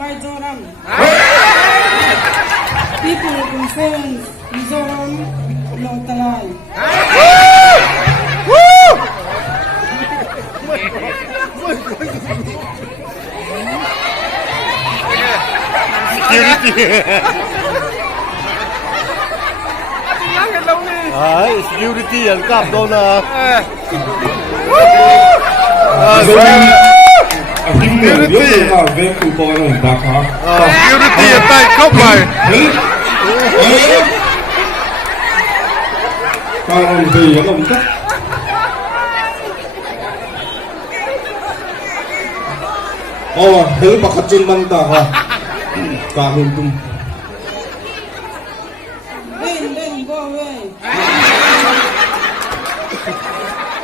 Mizoram. People in France, Mizoram, Longtalai. Security yan kap daw na. Security yan tayo kap ba? Parang di alam ka. Oh, hel bakatsun manta ka. Kamin tum. Ben, go away.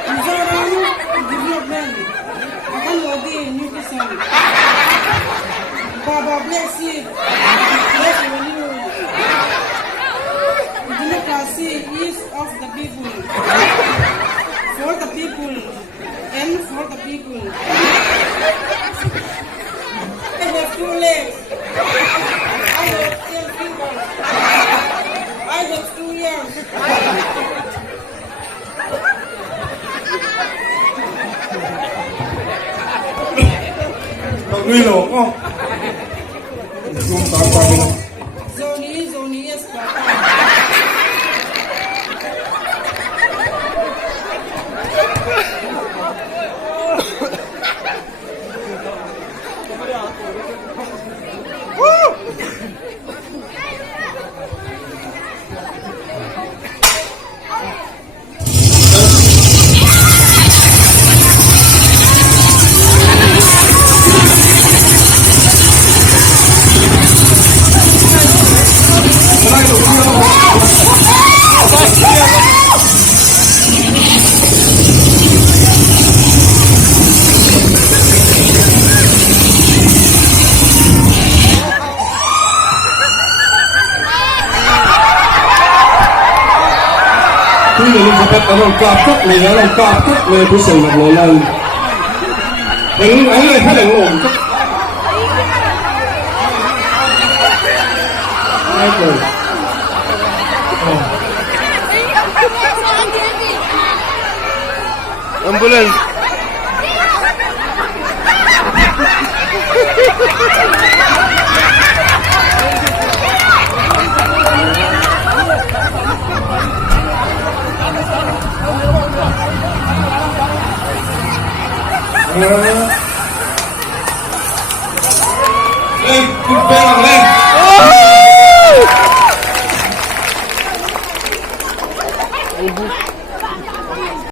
Mizoram development. Akan lodi new person. Baba bless you. Bless you. Democracy is of the people. For the people. And for the people. I have 2 legs. I have 10 fingers. I have 2 years. Maglilo ko. Yung tapang. Zoni yes, Papa. Tuy nhiên Elizabeth đã làm cặpเลยผู้ส่งหลักโลนั่นเห็นไอ้เลยถ้าหลังโลนก็ไม่เกิดAmbulance. lên cùng bé làm lên Ibu